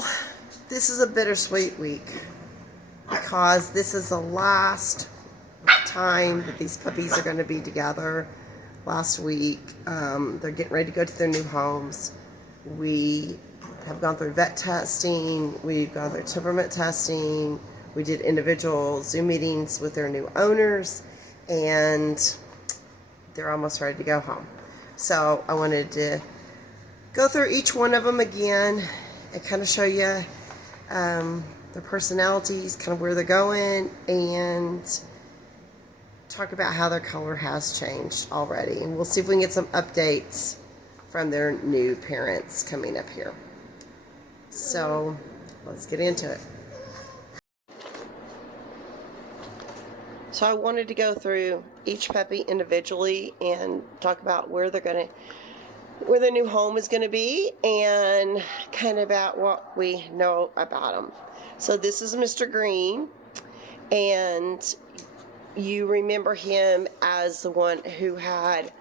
Well, this is a bittersweet week because this is the last time that these puppies are going to be together. Last week, they're getting ready to go to their new homes. We have gone through vet testing. We've gone through temperament testing. We did individual Zoom meetings with their new owners, and they're almost ready to go home. So I wanted to go through each one of them again and kind of show you their personalities, kind of where they're going, and talk about how their color has changed already. And we'll see if we can get some updates from their new parents coming up here. So let's get into it. So I wanted to go through each puppy individually and talk about where their new home is going to be and kind of about what we know about them. So this is Mr. Green, and you remember him as the one who had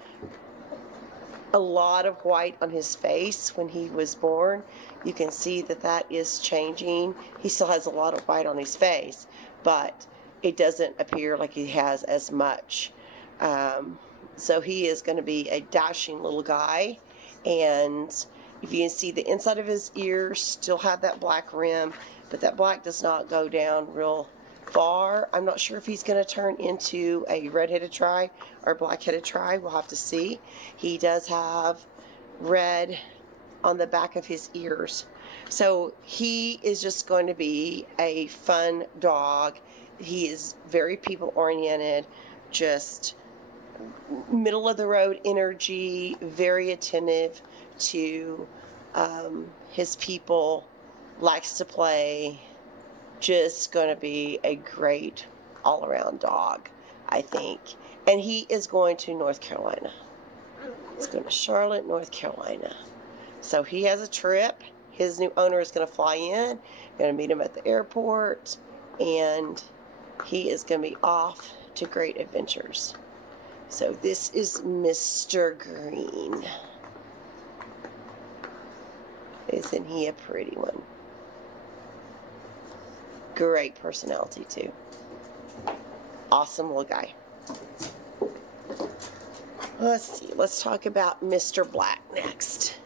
a lot of white on his face when he was born. You can see that that is changing. He still has a lot of white on his face, but it doesn't appear like he has as much. So he is going to be a dashing little guy. And if you can see, the inside of his ears still have that black rim, but that black does not go down real far. I'm not sure if he's going to turn into a red-headed tri or black-headed tri. We'll have to see. He does have red on the back of his ears. So he is just going to be a fun dog. He is very people-oriented, just middle-of-the-road energy, very attentive to his people, likes to play, just going to be a great all-around dog, I think. And he is going to North Carolina. He's going to Charlotte, North Carolina. So he has a trip. His new owner is going to fly in, going to meet him at the airport, and he is going to be off to great adventures. So this is Mr. Green. Isn't he a pretty one? Great personality too. Awesome little guy. Let's see. Let's talk about Mr. Black next.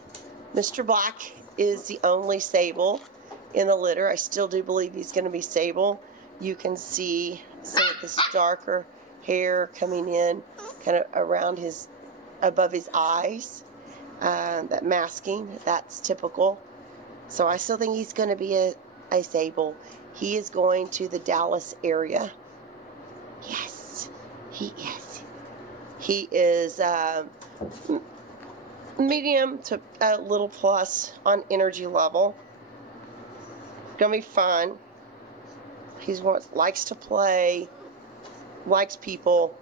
Mr. Black is the only sable in the litter. I still do believe he's going to be sable. You can see some of this darker hair coming in kind of around above his eyes. That masking, that's typical. So I still think he's going to be a sable. He is going to the Dallas area. Yes, he is. He is medium to a little plus on energy level. Gonna be fun. He likes to play, likes people.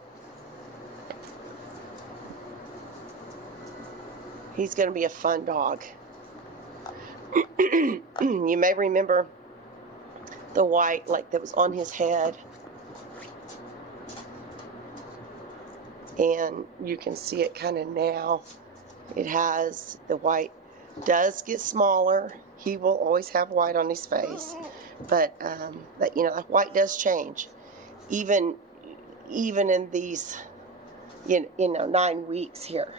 He's going to be a fun dog. You may remember the white that was on his head. And you can see it kind of now. It has, the white does get smaller. He will always have white on his face. But, that white does change. Even in these, 9 weeks here.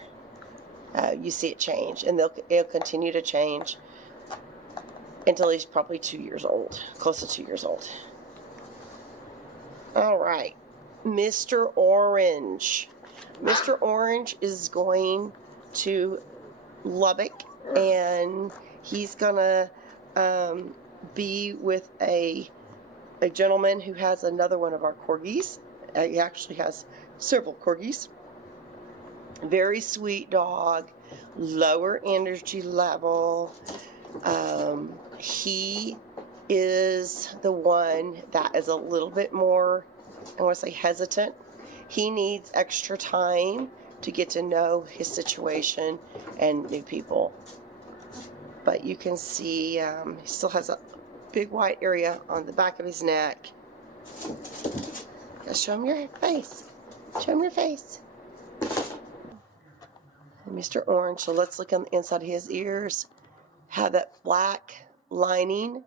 You see it change, and it'll continue to change until he's probably 2 years old, close to 2 years old. All right, Mr. Orange. Mr. Orange is going to Lubbock, and he's gonna be with a gentleman who has another one of our corgis. He actually has several corgis. Very sweet dog, lower energy level. He is the one that is a little bit more, I want to say, hesitant. He needs extra time to get to know his situation and new people. But you can see he still has a big white area on the back of his neck. Gotta show him your face. Show him your face. Mr. Orange. So let's look on the inside of his ears. Have that black lining,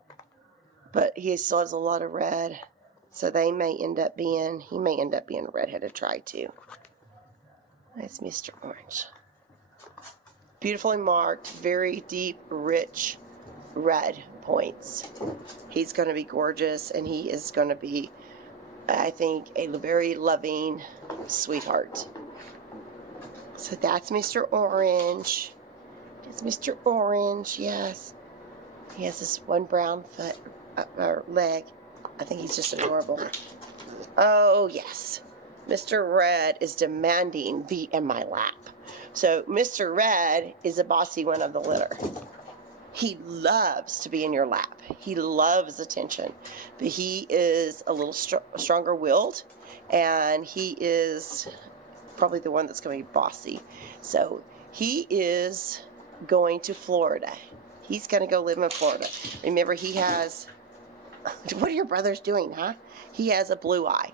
but he still has a lot of red. So he may end up being a redheaded tri too. That's Mr. Orange. Beautifully marked, very deep, rich red points. He's going to be gorgeous, and he is going to be, I think, a very loving sweetheart. So that's Mr. Orange. That's Mr. Orange, yes. He has this one brown foot, or leg. I think he's just adorable. Oh, yes. Mr. Red is demanding be in my lap. So Mr. Red is a bossy one of the litter. He loves to be in your lap. He loves attention. But he is a little stronger willed, and he is probably the one that's going to be bossy. So he is going to Florida. He's going to go live in Florida. Remember, he has, what are your brothers doing, huh? He has a blue eye.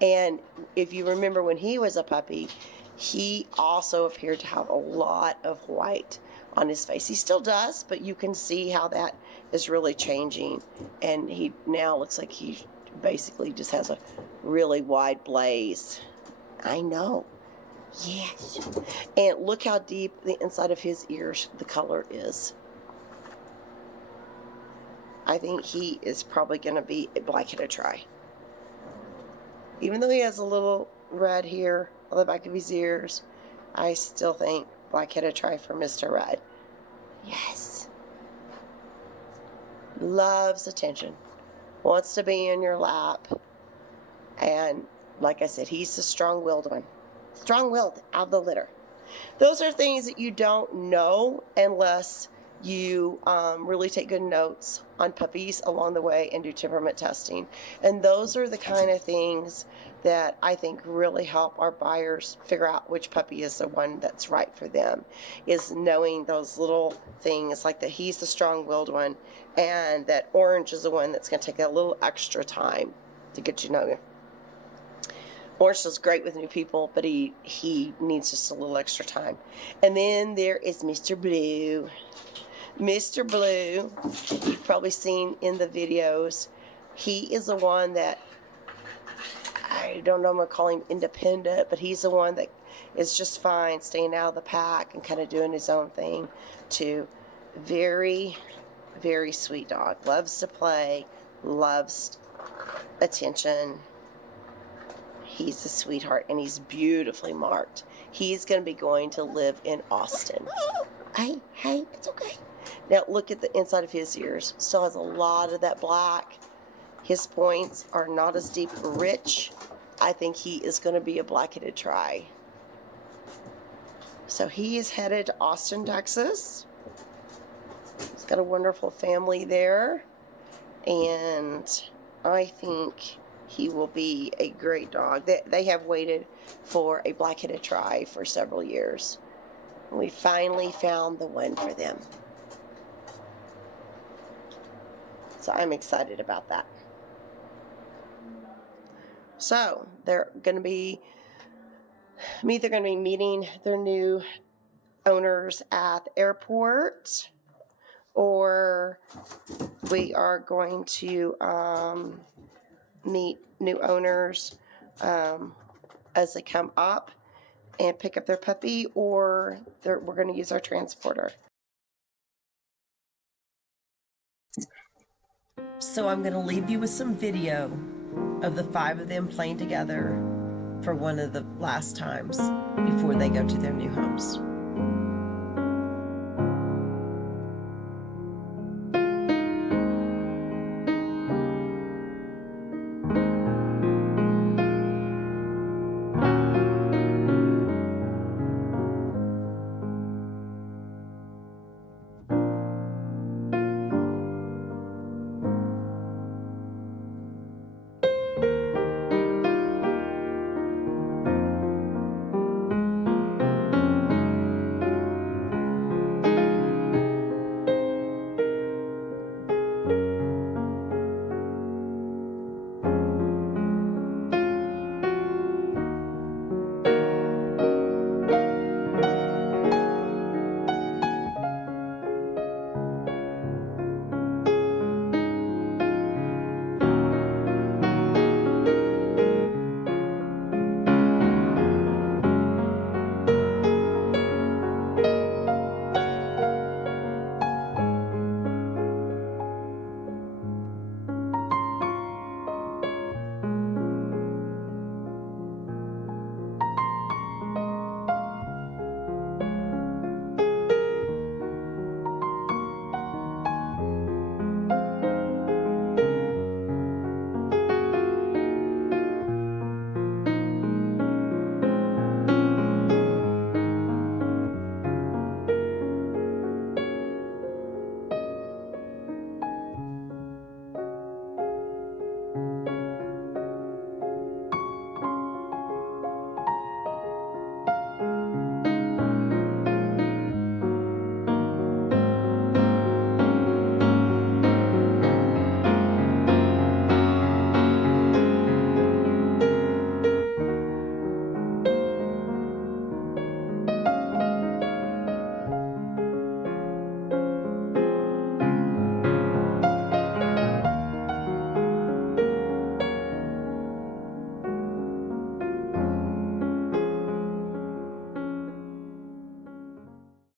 And if you remember when he was a puppy, he also appeared to have a lot of white on his face. He still does, but you can see how that is really changing. And he now looks like he basically just has a really wide blaze. I know. Yes. And look how deep the inside of his ears, the color is. I think he is probably going to be a black-headed tri. Even though he has a little red here on the back of his ears, I still think black-headed tri for Mr. Red. Yes. Loves attention. Wants to be in your lap. And like I said, he's the strong-willed one. Strong-willed out of the litter. Those are things that you don't know unless you really take good notes on puppies along the way and do temperament testing. And those are the kind of things that I think really help our buyers figure out which puppy is the one that's right for them, is knowing those little things like that he's the strong-willed one and that Orange is the one that's going to take a little extra time to get to know you. Orange is great with new people, but he needs just a little extra time. And then there is Mr. Blue. Mr. Blue, you've probably seen in the videos, he is the one that, I don't know, I'm going to call him independent, but he's the one that is just fine staying out of the pack and kind of doing his own thing too. Very, very sweet dog. Loves to play, loves attention. He's a sweetheart, and he's beautifully marked. He's going to be going to live in Austin. Hey, it's okay. Now look at the inside of his ears. Still has a lot of that black. His points are not as deep or rich. I think he is going to be a black-headed tri. So he is headed to Austin, Texas. He's got a wonderful family there. And I think he will be a great dog. They have waited for a black-headed tri for several years. And we finally found the one for them. So I'm excited about that. So they're going to be meeting their new owners at the airport, or we are going to meet new owners as they come up and pick up their puppy, or we're going to use our transporter. So I'm going to leave you with some video of the 5 of them playing together for one of the last times before they go to their new homes.